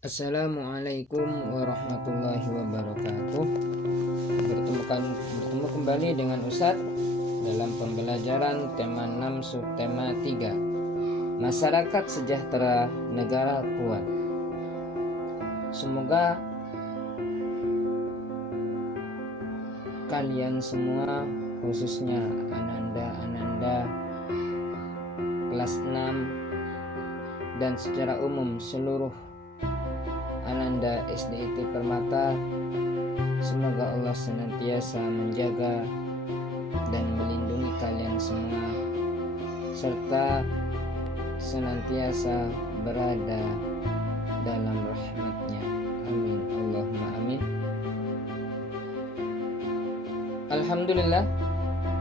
Assalamualaikum warahmatullahi wabarakatuh. Bertemu kembali dengan Ustadz dalam pembelajaran tema 6 subtema 3, Masyarakat Sejahtera Negara Kuat. Semoga kalian semua, khususnya Ananda kelas 6 dan secara umum seluruh Ananda SDIT Permata, semoga Allah senantiasa menjaga dan melindungi kalian semua serta senantiasa berada dalam rahmat-Nya. Amin, Allahumma amin. Alhamdulillah,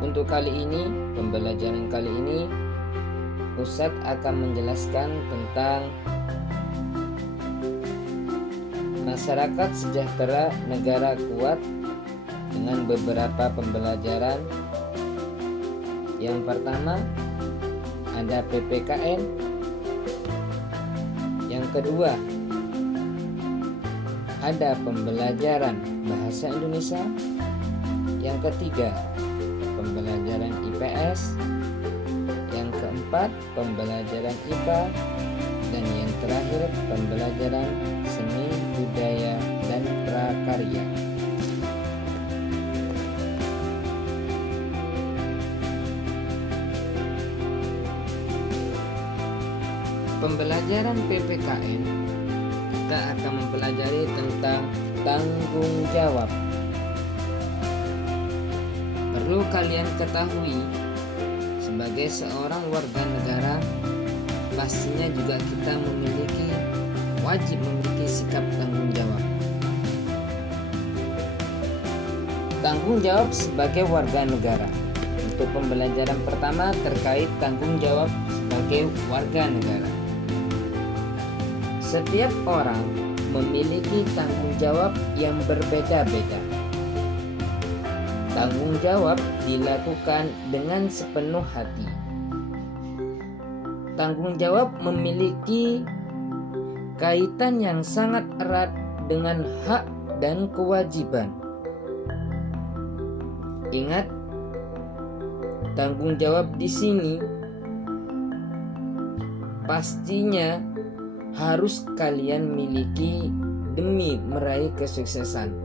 untuk kali ini, pembelajaran kali ini Ustadz akan menjelaskan tentang Masyarakat Sejahtera Negara Kuat dengan beberapa pembelajaran. Yang pertama ada PPKN, yang kedua ada pembelajaran Bahasa Indonesia, yang ketiga pembelajaran IPS, yang keempat pembelajaran IPA, dan yang terakhir pembelajaran seni, budaya, dan prakarya. Pembelajaran PPKN, kita akan mempelajari tentang tanggung jawab. Perlu kalian ketahui, sebagai seorang warga negara, pastinya juga kita wajib memiliki sikap tanggung jawab. Tanggung jawab sebagai warga negara. Untuk pembelajaran pertama terkait tanggung jawab sebagai warga negara. Setiap orang memiliki tanggung jawab yang berbeda-beda. Tanggung jawab dilakukan dengan sepenuh hati. Tanggung jawab memiliki kaitan yang sangat erat dengan hak dan kewajiban. Ingat, tanggung jawab di sini pastinya harus kalian miliki demi meraih kesuksesan.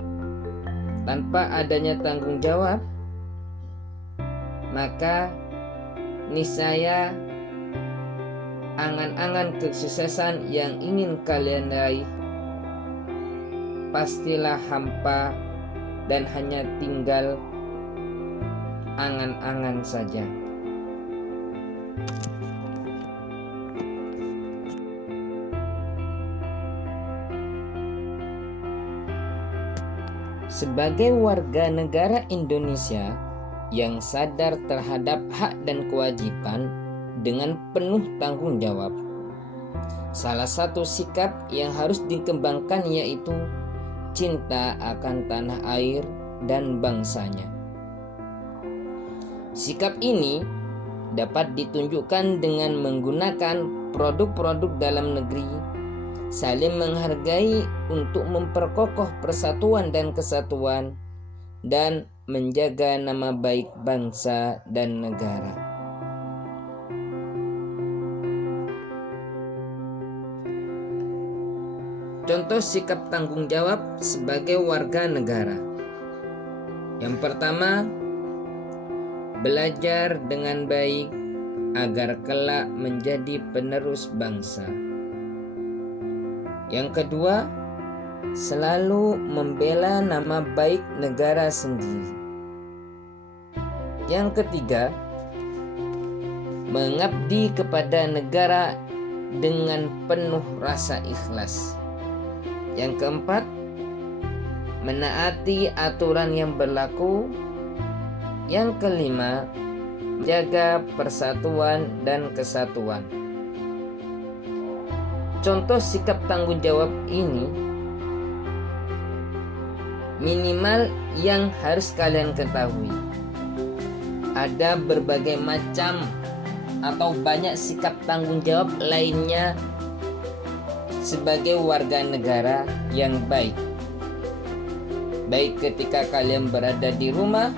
Tanpa adanya tanggung jawab, maka niscaya angan-angan kesuksesan yang ingin kalian raih pastilah hampa dan hanya tinggal angan-angan saja. Sebagai warga negara Indonesia yang sadar terhadap hak dan kewajiban dengan penuh tanggung jawab, salah satu sikap yang harus dikembangkan yaitu cinta akan tanah air dan bangsanya. Sikap ini dapat ditunjukkan dengan menggunakan produk-produk dalam negeri, saling menghargai untuk memperkokoh persatuan dan kesatuan, dan menjaga nama baik bangsa dan negara. Contoh sikap tanggung jawab sebagai warga negara. Yang pertama, belajar dengan baik agar kelak menjadi penerus bangsa. Yang kedua, selalu membela nama baik negara sendiri. Yang ketiga, mengabdi kepada negara dengan penuh rasa ikhlas. Yang keempat, menaati aturan yang berlaku. Yang kelima, menjaga persatuan dan kesatuan. Contoh sikap tanggung jawab ini minimal yang harus kalian ketahui. Ada berbagai macam atau banyak sikap tanggung jawab lainnya sebagai warga negara yang baik. Baik ketika kalian berada di rumah,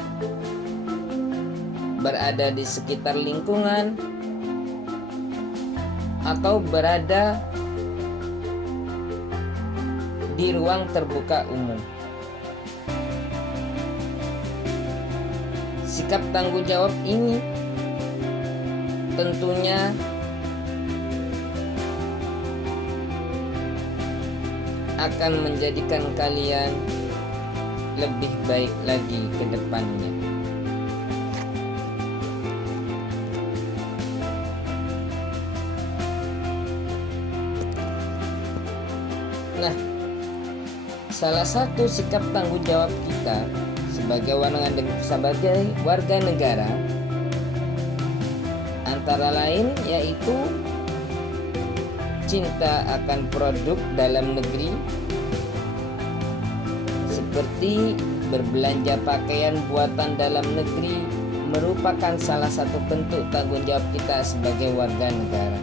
berada di sekitar lingkungan, atau berada di ruang terbuka umum. Sikap tanggung jawab ini tentunya akan menjadikan kalian lebih baik lagi ke depannya. Nah, salah satu sikap tanggung jawab kita sebagai warga negara antara lain yaitu cinta akan produk dalam negeri, seperti berbelanja pakaian buatan dalam negeri merupakan salah satu bentuk tanggung jawab kita sebagai warga negara.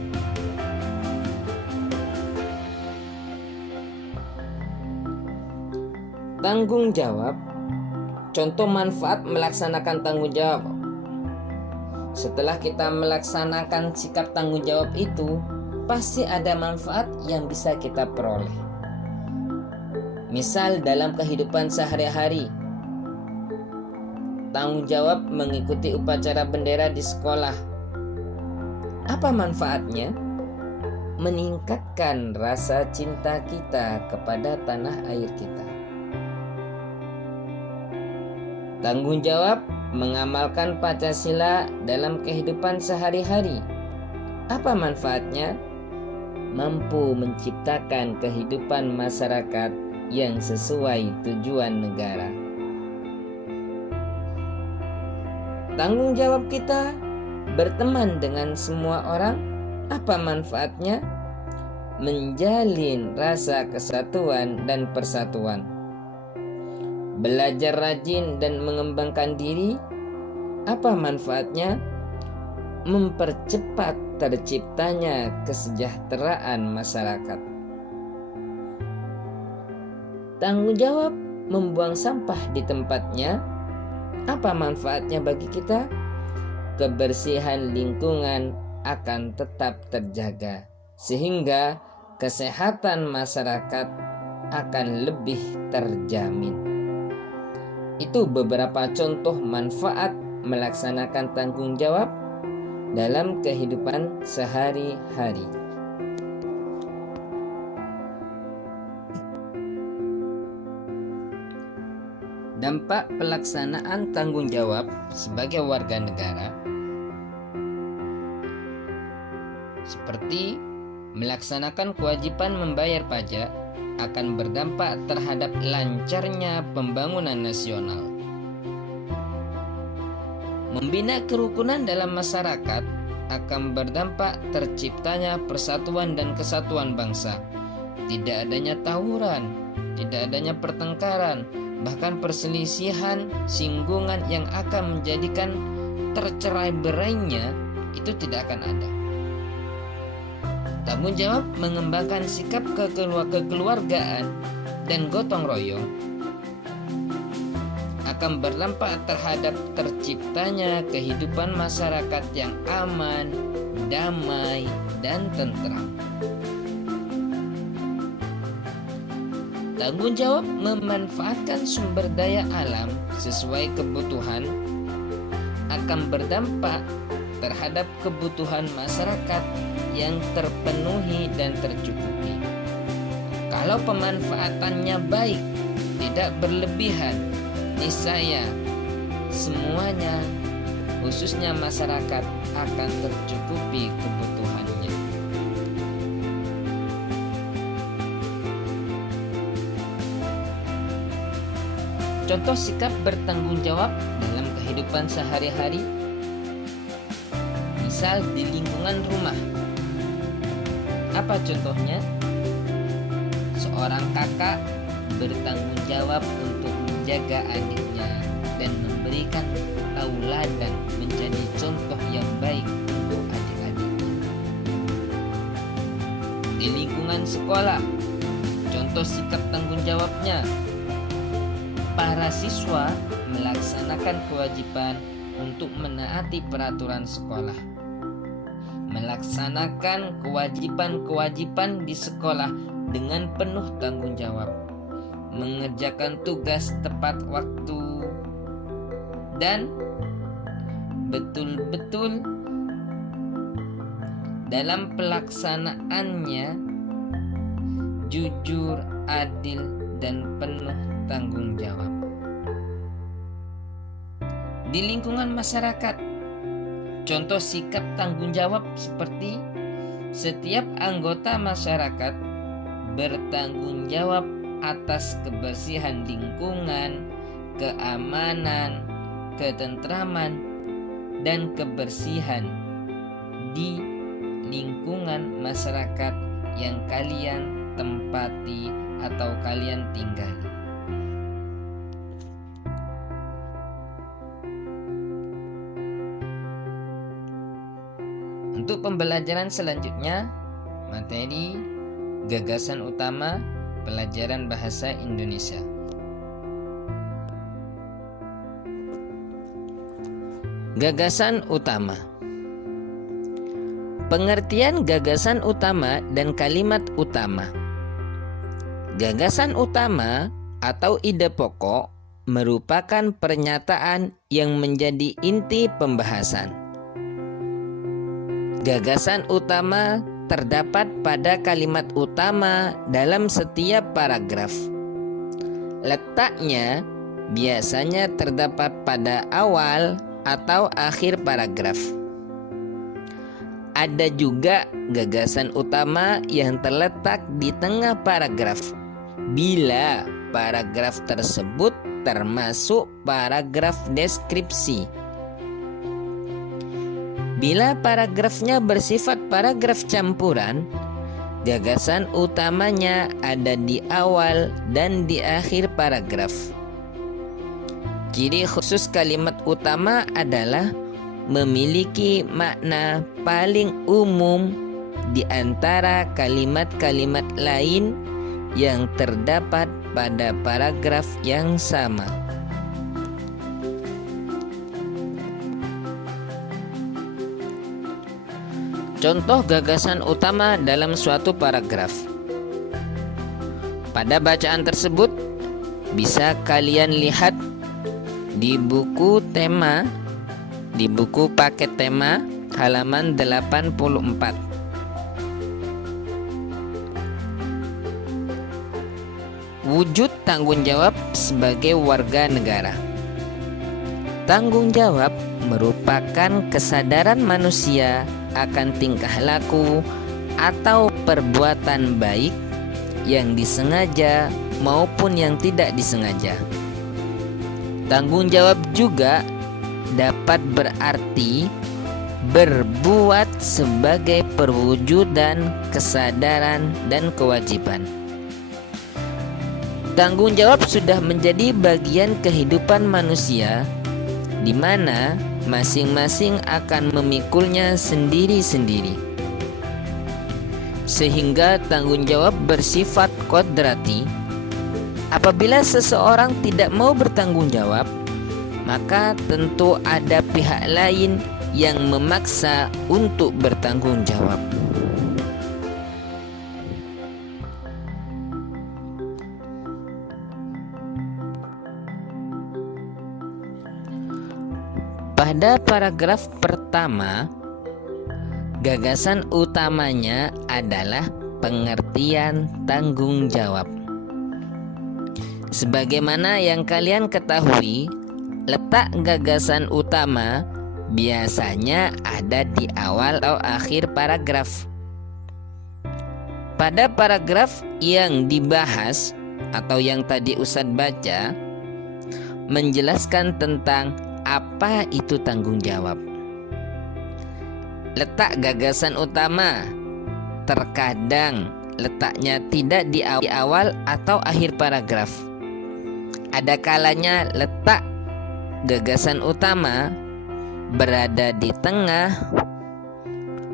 Tanggung jawab, contoh manfaat melaksanakan tanggung jawab. Setelah kita melaksanakan sikap tanggung jawab itu, pasti ada manfaat yang bisa kita peroleh. Misal dalam kehidupan sehari-hari, tanggung jawab mengikuti upacara bendera di sekolah. Apa manfaatnya? Meningkatkan rasa cinta kita kepada tanah air kita. Tanggung jawab mengamalkan Pancasila dalam kehidupan sehari-hari. Apa manfaatnya? Mampu menciptakan kehidupan masyarakat yang sesuai tujuan negara. Tanggung jawab kita berteman dengan semua orang. Apa manfaatnya? Menjalin rasa kesatuan dan persatuan. Belajar rajin dan mengembangkan diri. Apa manfaatnya? Mempercepat terciptanya kesejahteraan masyarakat. Tanggung jawab membuang sampah di tempatnya. Apa manfaatnya bagi kita? Kebersihan lingkungan akan tetap terjaga, sehingga kesehatan masyarakat akan lebih terjamin. Itu beberapa contoh manfaat melaksanakan tanggung jawab dalam kehidupan sehari-hari. Dampak pelaksanaan tanggung jawab sebagai warga negara seperti melaksanakan kewajiban membayar pajak akan berdampak terhadap lancarnya pembangunan nasional. Membina kerukunan dalam masyarakat akan berdampak terciptanya persatuan dan kesatuan bangsa. Tidak adanya tawuran, tidak adanya pertengkaran, bahkan perselisihan, singgungan yang akan menjadikan tercerai-berainya itu tidak akan ada. Tanggung jawab mengembangkan sikap kekeluargaan dan gotong royong akan berdampak terhadap terciptanya kehidupan masyarakat yang aman, damai, dan tentram. Tanggung jawab memanfaatkan sumber daya alam sesuai kebutuhan akan berdampak terhadap kebutuhan masyarakat yang terpenuhi dan tercukupi. Kalau pemanfaatannya baik, tidak berlebihan, niscaya semuanya, khususnya masyarakat, akan tercukupi kebutuhannya. Contoh sikap bertanggung jawab dalam kehidupan sehari-hari, misal di lingkungan rumah. Apa contohnya? Seorang kakak bertanggung jawab untuk menjaga adiknya dan memberikan tauladan menjadi contoh yang baik untuk adik-adiknya. Di di lingkungan sekolah. Contoh sikap tanggung jawabnya: para siswa melaksanakan kewajiban untuk menaati peraturan sekolah, melaksanakan kewajiban-kewajiban di sekolah dengan penuh tanggung jawab, mengerjakan tugas tepat waktu, dan betul-betul dalam pelaksanaannya jujur, adil, dan penuh tanggung jawab. Di lingkungan masyarakat, contoh sikap tanggung jawab seperti setiap anggota masyarakat bertanggung jawab atas kebersihan lingkungan, keamanan, ketentraman, dan kebersihan di lingkungan masyarakat yang kalian tempati atau kalian tinggali. Untuk pembelajaran selanjutnya, materi gagasan utama pelajaran bahasa Indonesia. Gagasan utama. Pengertian gagasan utama dan kalimat utama. Gagasan utama atau ide pokok merupakan pernyataan yang menjadi inti pembahasan. Gagasan utama terdapat pada kalimat utama dalam setiap paragraf. Letaknya biasanya terdapat pada awal atau akhir paragraf. Ada juga gagasan utama yang terletak di tengah paragraf bila paragraf tersebut termasuk paragraf deskripsi. Bila paragrafnya bersifat paragraf campuran, gagasan utamanya ada di awal dan di akhir paragraf. Ciri khusus kalimat utama adalah memiliki makna paling umum di antara kalimat-kalimat lain yang terdapat pada paragraf yang sama. Contoh gagasan utama dalam suatu paragraf. Pada bacaan tersebut bisa kalian lihat di buku paket tema halaman 84. Wujud tanggung jawab sebagai warga negara. Tanggung jawab merupakan kesadaran manusia akan tingkah laku atau perbuatan baik yang disengaja maupun yang tidak disengaja. Tanggung jawab juga dapat berarti berbuat sebagai perwujudan kesadaran dan kewajiban. Tanggung jawab sudah menjadi bagian kehidupan manusia, di mana masing-masing akan memikulnya sendiri-sendiri. Sehingga tanggung jawab bersifat kodrati. Apabila seseorang tidak mau bertanggung jawab, maka tentu ada pihak lain yang memaksa untuk bertanggung jawab. Pada paragraf pertama, gagasan utamanya adalah pengertian tanggung jawab. Sebagaimana yang kalian ketahui, letak gagasan utama biasanya ada di awal atau akhir paragraf. Pada paragraf yang dibahas atau yang tadi Ustadz baca, menjelaskan tentang apa itu tanggung jawab. Letak gagasan utama terkadang letaknya tidak di awal atau akhir paragraf. Ada kalanya letak gagasan utama berada di tengah,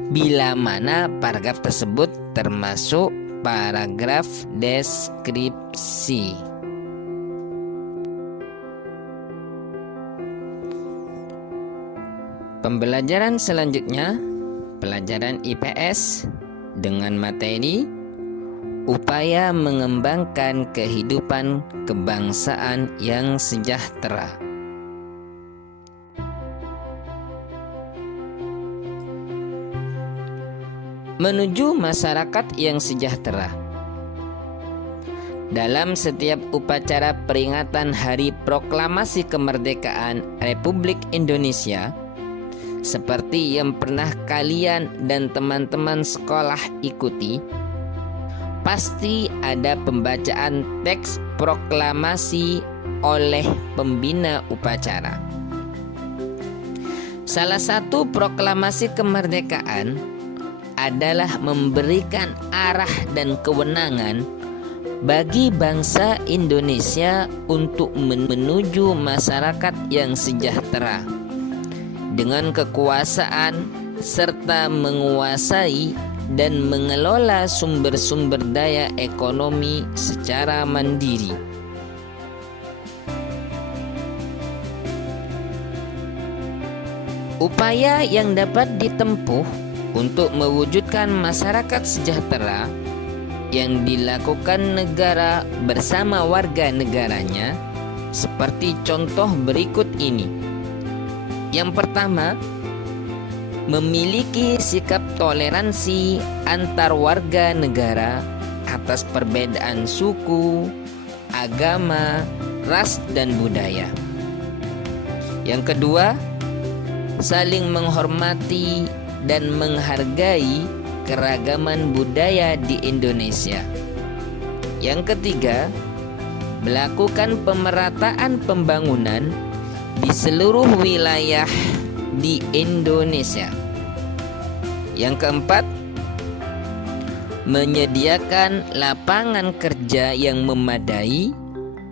bila mana paragraf tersebut termasuk paragraf deskripsi. Pembelajaran selanjutnya, pelajaran IPS dengan materi upaya mengembangkan kehidupan kebangsaan yang sejahtera. Menuju masyarakat yang sejahtera. Dalam setiap upacara peringatan Hari Proklamasi Kemerdekaan Republik Indonesia, seperti yang pernah kalian dan teman-teman sekolah ikuti, pasti ada pembacaan teks proklamasi oleh pembina upacara. Salah satu proklamasi kemerdekaan adalah memberikan arah dan kewenangan bagi bangsa Indonesia untuk menuju masyarakat yang sejahtera dengan kekuasaan serta menguasai dan mengelola sumber-sumber daya ekonomi secara mandiri. Upaya yang dapat ditempuh untuk mewujudkan masyarakat sejahtera yang dilakukan negara bersama warga negaranya seperti contoh berikut ini. Yang pertama, memiliki sikap toleransi antar warga negara atas perbedaan suku, agama, ras, dan budaya. Yang kedua, saling menghormati dan menghargai keragaman budaya di Indonesia. Yang ketiga, melakukan pemerataan pembangunan di seluruh wilayah di Indonesia. Yang keempat, menyediakan lapangan kerja yang memadai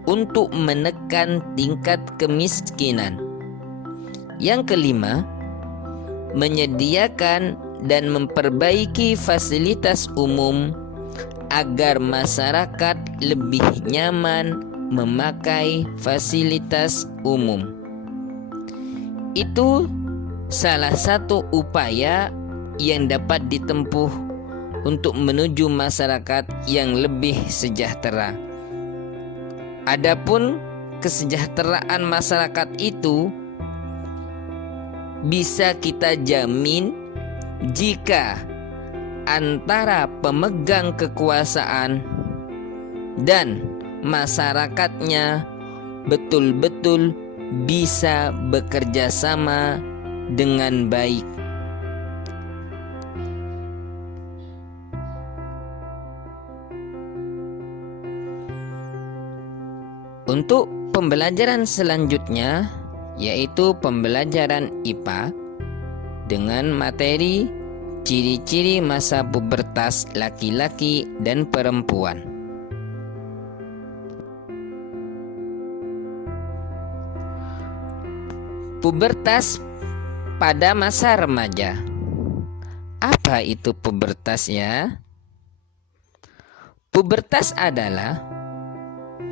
untuk menekan tingkat kemiskinan. Yang kelima, menyediakan dan memperbaiki fasilitas umum agar masyarakat lebih nyaman memakai fasilitas umum. Itu salah satu upaya yang dapat ditempuh untuk menuju masyarakat yang lebih sejahtera. Adapun kesejahteraan masyarakat itu bisa kita jamin jika antara pemegang kekuasaan dan masyarakatnya betul-betul bisa bekerja sama dengan baik. Untuk pembelajaran selanjutnya, yaitu pembelajaran IPA dengan materi ciri-ciri masa pubertas laki-laki dan perempuan. Pubertas pada masa remaja. Apa itu pubertas ya? Pubertas adalah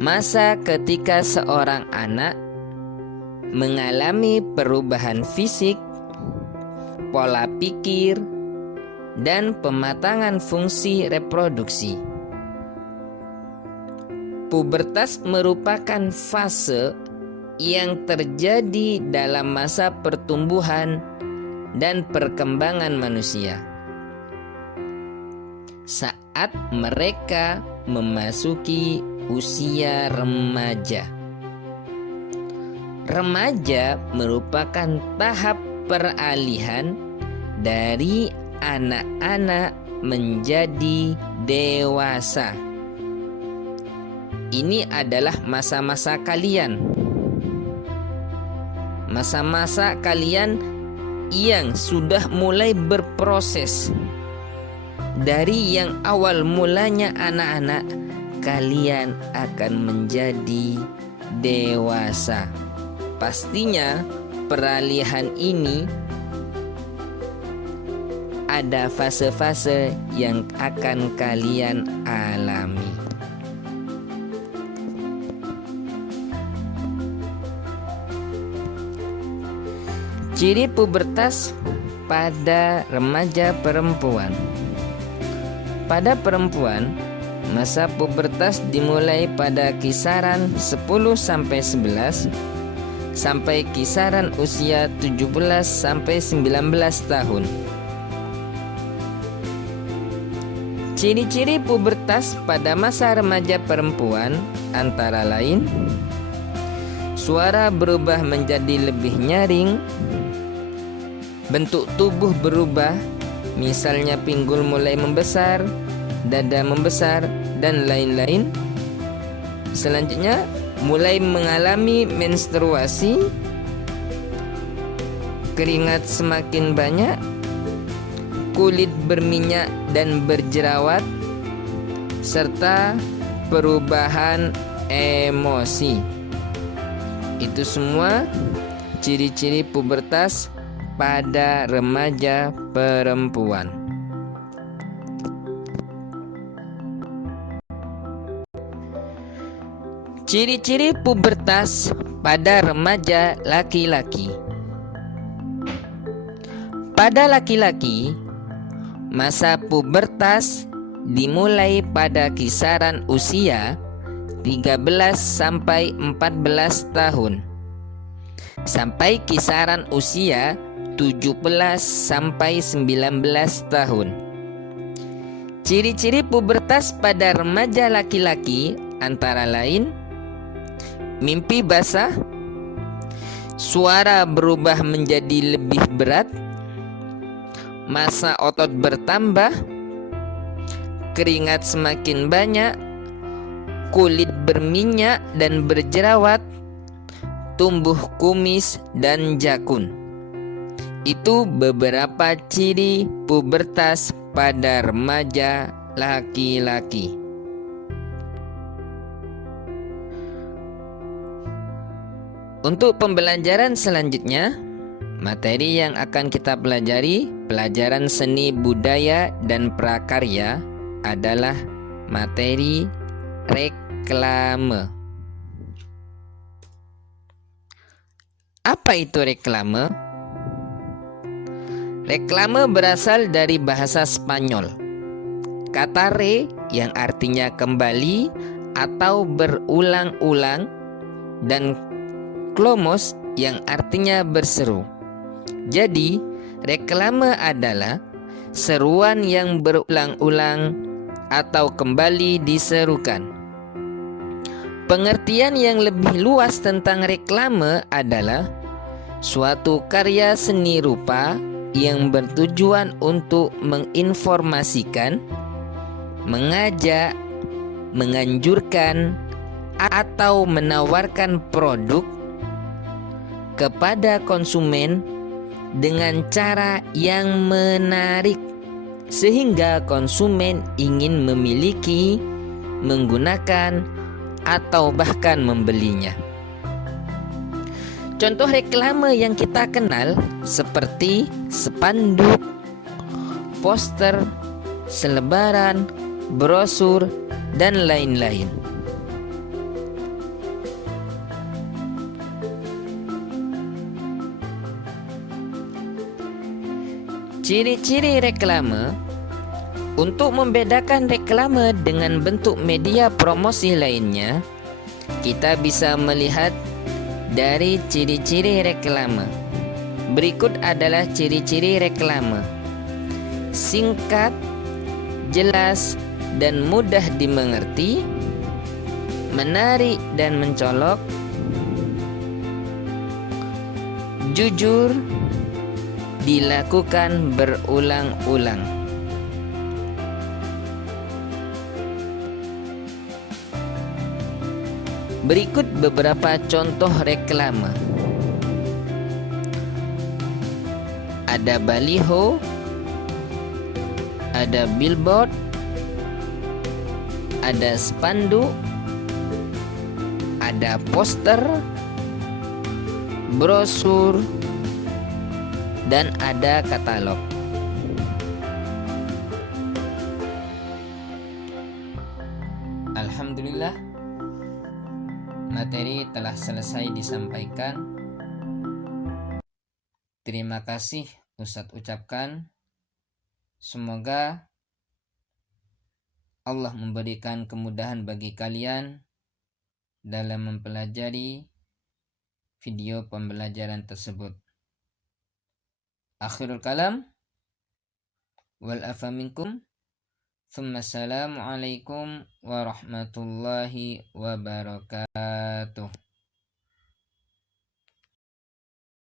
masa ketika seorang anak mengalami perubahan fisik, pola pikir, dan pematangan fungsi reproduksi. Pubertas merupakan fase yang terjadi dalam masa pertumbuhan dan perkembangan manusia saat mereka memasuki usia remaja. Remaja merupakan tahap peralihan dari anak-anak menjadi dewasa. Ini adalah masa-masa kalian. Masa-masa kalian yang sudah mulai berproses. Dari yang awal mulanya anak-anak, kalian akan menjadi dewasa. Pastinya peralihan ini ada fase-fase yang akan kalian alami. Ciri pubertas pada remaja perempuan. Pada perempuan, masa pubertas dimulai pada kisaran 10-11 sampai kisaran usia 17-19 tahun. Ciri-ciri pubertas pada masa remaja perempuan antara lain: suara berubah menjadi lebih nyaring, bentuk tubuh berubah, misalnya pinggul mulai membesar, dada membesar, dan lain-lain. Selanjutnya, mulai mengalami menstruasi, keringat semakin banyak, kulit berminyak dan berjerawat, serta perubahan emosi. Itu semua ciri-ciri pubertas pada remaja perempuan. Ciri-ciri pubertas pada remaja laki-laki. Pada laki-laki, masa pubertas dimulai pada kisaran usia 13-14 tahun sampai kisaran usia 17-19 tahun. Ciri-ciri pubertas pada remaja laki-laki antara lain: mimpi basah, suara berubah menjadi lebih berat, massa otot bertambah, keringat semakin banyak, kulit berminyak dan berjerawat, tumbuh kumis dan jakun. Itu beberapa ciri pubertas pada remaja laki-laki. Untuk pembelajaran selanjutnya, materi yang akan kita pelajari, pelajaran seni budaya dan prakarya, adalah materi reklame. Apa itu reklame? Reklame berasal dari bahasa Spanyol. Kata re yang artinya kembali atau berulang-ulang, dan klomos yang artinya berseru. Jadi, reklame adalah seruan yang berulang-ulang atau kembali diserukan. Pengertian yang lebih luas tentang reklame adalah suatu karya seni rupa yang bertujuan untuk menginformasikan, mengajak, menganjurkan, atau menawarkan produk kepada konsumen dengan cara yang menarik sehingga konsumen ingin memiliki, menggunakan, atau bahkan membelinya. Contoh reklame yang kita kenal seperti spanduk, poster, selebaran, brosur, dan lain-lain. Ciri-ciri reklame. Untuk membedakan reklame dengan bentuk media promosi lainnya, kita bisa melihat dari ciri-ciri reklame. Berikut adalah ciri-ciri reklame: singkat, jelas, dan mudah dimengerti, menarik dan mencolok, jujur, dilakukan berulang-ulang. Berikut beberapa contoh reklame. Ada baliho, ada billboard, ada spanduk, ada poster, brosur, dan ada katalog. Alhamdulillah, materi telah selesai disampaikan. Terima kasih Ustadz ucapkan. Semoga Allah memberikan kemudahan bagi kalian dalam mempelajari video pembelajaran tersebut. Akhirul kalam, wal afa minkum. Assalamualaikum warahmatullahi wabarakatuh.